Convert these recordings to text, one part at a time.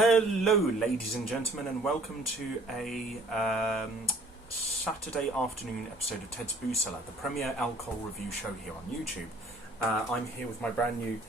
Hello, ladies and gentlemen, and welcome to a Saturday afternoon episode of Ted's Cellar, the premier alcohol review show here on YouTube. I'm here with my brand new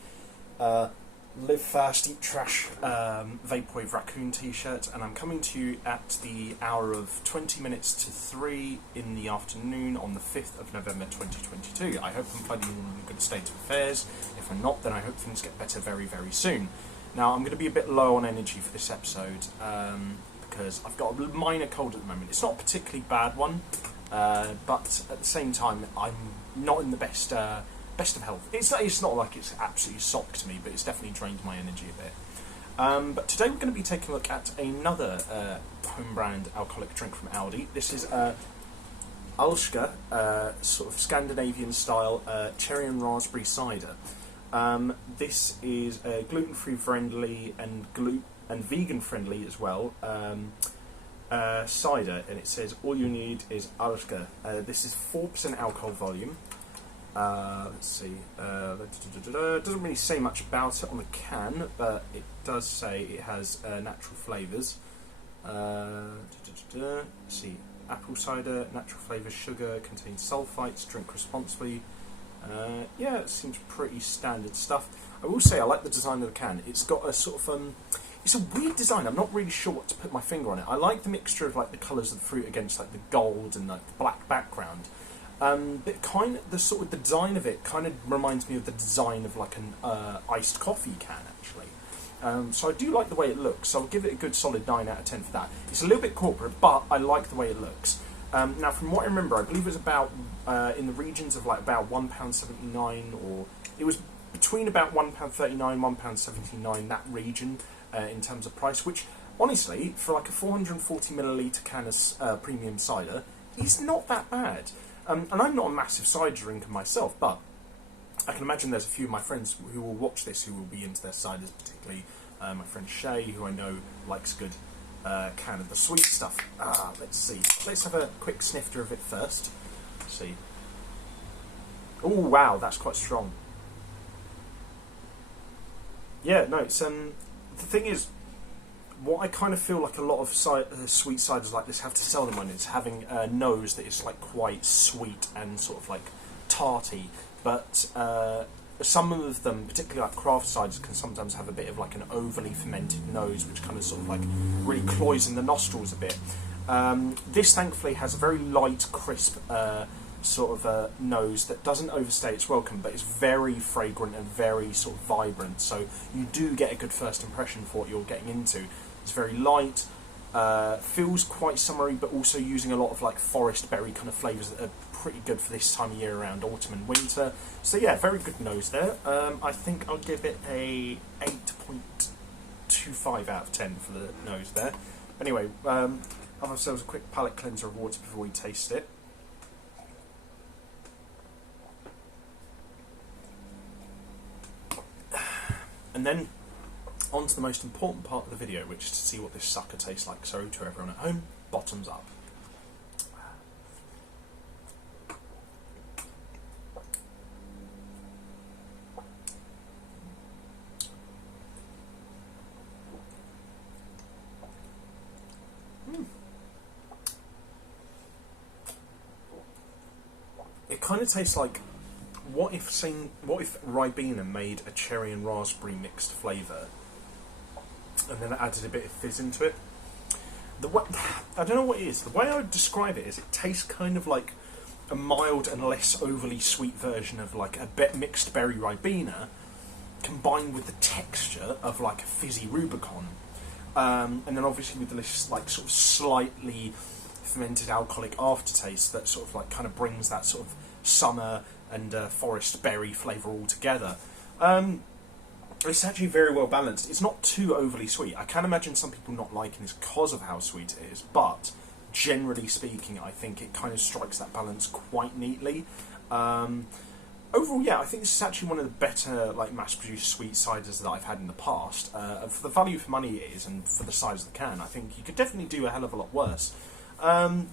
Live Fast, Eat Trash Vaporwave Raccoon t-shirt, and I'm coming to you at the hour of 20 minutes to 3 in the afternoon on the 5th of November 2022. I hope I'm playing in a good state of affairs. If I'm not, then I hope things get better very, very soon. Now, I'm going to be a bit low on energy for this episode because I've got a minor cold at the moment. It's not a particularly bad one, but at the same time, I'm not in the best of health. It's not like it's absolutely socked me, but it's definitely drained my energy a bit. But today we're going to be taking a look at another home brand alcoholic drink from Aldi. This is Älska, sort of Scandinavian style cherry and raspberry cider. This is gluten-free friendly and vegan friendly as well cider, and it says all you need is Älska. This is 4% alcohol volume. Let's see. It doesn't really say much about it on the can, but it does say it has natural flavours. Let's see. Apple cider, natural flavours, sugar, contains sulfites, drink responsibly. Yeah, it seems pretty standard stuff. I will say I like the design of the can. It's got a sort of it's a weird design. I'm not really sure what to put my finger on it. I like the mixture of like the colours of the fruit against like the gold and like the black background. But kind of the sort of the design of it kind of reminds me of the design of like an iced coffee can actually. So I do like the way it looks. So I'll give it a good solid 9 out of 10 for that. It's a little bit corporate, but I like the way it looks. Now, from what I remember, I believe it was about in the regions of like about £1.79, or it was between about £1.39, £1.79, that region in terms of price. Which, honestly, for like a 440ml can of premium cider, is not that bad. And I'm not a massive cider drinker myself, but I can imagine there's a few of my friends who will watch this who will be into their ciders, particularly my friend Shay, who I know likes good can of the sweet stuff. Let's see. Let's have a quick snifter of it first. Let's see. Oh wow, that's quite strong. Yeah, no, it's the thing is, what I kind of feel like a lot of sweet ciders like this have to sell them on is having a nose that is like quite sweet and sort of like tarty, but some of them, particularly like craft ciders, can sometimes have a bit of like an overly fermented nose, which kind of sort of like really cloys in the nostrils a bit. This thankfully has a very light, crisp sort of nose that doesn't overstay its welcome, but it's very fragrant and very sort of vibrant. So you do get a good first impression for what you're getting into. It's very light, feels quite summery, but also using a lot of like forest berry kind of flavours that are pretty good for this time of year around autumn and winter. So yeah, very good nose there. I think I'll give it a 8.25 out of 10 for the nose there. Anyway, have ourselves a quick palate cleanser of water before we taste it. And then on to the most important part of the video, which is to see what this sucker tastes like. So to everyone at home, bottoms up. It kind of tastes like, what if Ribena made a cherry and raspberry mixed flavour and then added a bit of fizz into it? I don't know what it is. The way I would describe it is it tastes kind of like a mild and less overly sweet version of like a bit mixed berry Ribena combined with the texture of like a fizzy Rubicon. And then obviously with this like sort of slightly fermented alcoholic aftertaste that sort of like kind of brings that sort of summer and forest berry flavour all together. It's actually very well balanced. It's not too overly sweet. I can imagine some people not liking this because of how sweet it is, but generally speaking, I think it kind of strikes that balance quite neatly. Overall, yeah, I think this is actually one of the better like mass-produced sweet ciders that I've had in the past. For the value for money it is, and for the size of the can, I think you could definitely do a hell of a lot worse.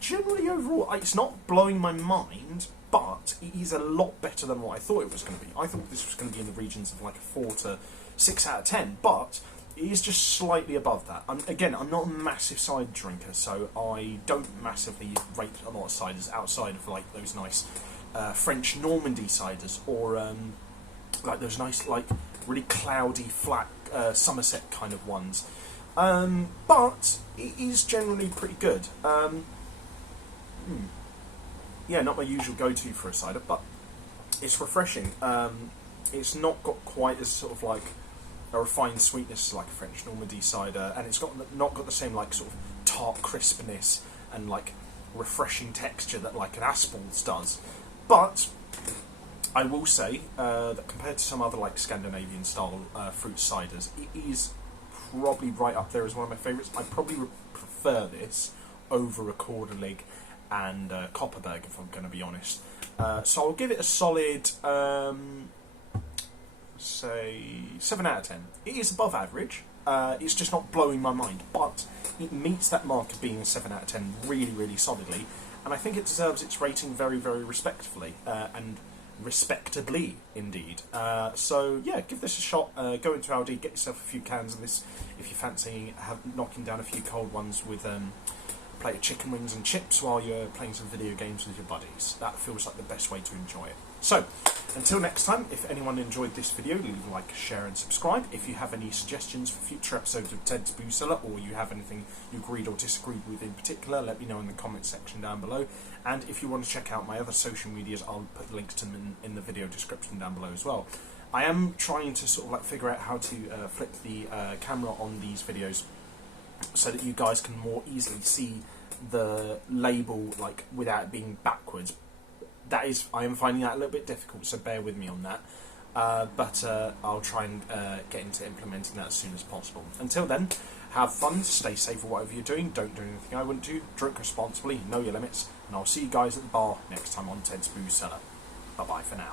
Generally, overall, it's not blowing my mind, but it is a lot better than what I thought it was going to be. I thought this was going to be in the regions of like a 4 to 6 out of 10, but It is just slightly above that. I'm not a massive cider drinker, so I don't massively rate a lot of ciders outside of like those nice French Normandy ciders, or like those nice, like really cloudy, flat Somerset kind of ones. But it is generally pretty good. Yeah, not my usual go-to for a cider, but it's refreshing. It's not got quite as sort of like a refined sweetness like a French Normandy cider, and it's not got the same like sort of tart crispness and like refreshing texture that like an Aspall's does. But I will say that compared to some other like Scandinavian style fruit ciders, it is probably right up there as one of my favourites. I probably prefer this over a Corderlig and Copperberg, if I'm going to be honest. So I'll give it a solid, say, 7 out of 10. It is above average. It's just not blowing my mind, but it meets that mark of being a 7 out of 10 really, really solidly, and I think it deserves its rating very, very respectfully, and respectably indeed. So yeah, give this a shot. Go into Aldi, get yourself a few cans of this if you're fancying knocking down a few cold ones with a plate of chicken wings and chips while you're playing some video games with your buddies. That feels like the best way to enjoy it. So, until next time, if anyone enjoyed this video, leave a like, share and subscribe. If you have any suggestions for future episodes of Ted's Boo Cellar, or you have anything you agreed or disagreed with in particular, let me know in the comments section down below. And if you want to check out my other social medias, I'll put the links to them in the video description down below as well. I am trying to sort of like figure out how to flip the camera on these videos so that you guys can more easily see the label like without it being backwards. I am finding that a little bit difficult, so bear with me on that. But I'll try and get into implementing that as soon as possible. Until then, have fun, stay safe for whatever you're doing, don't do anything I wouldn't do, drink responsibly, know your limits, and I'll see you guys at the bar next time on Ted's Boo Cellar. Bye bye for now.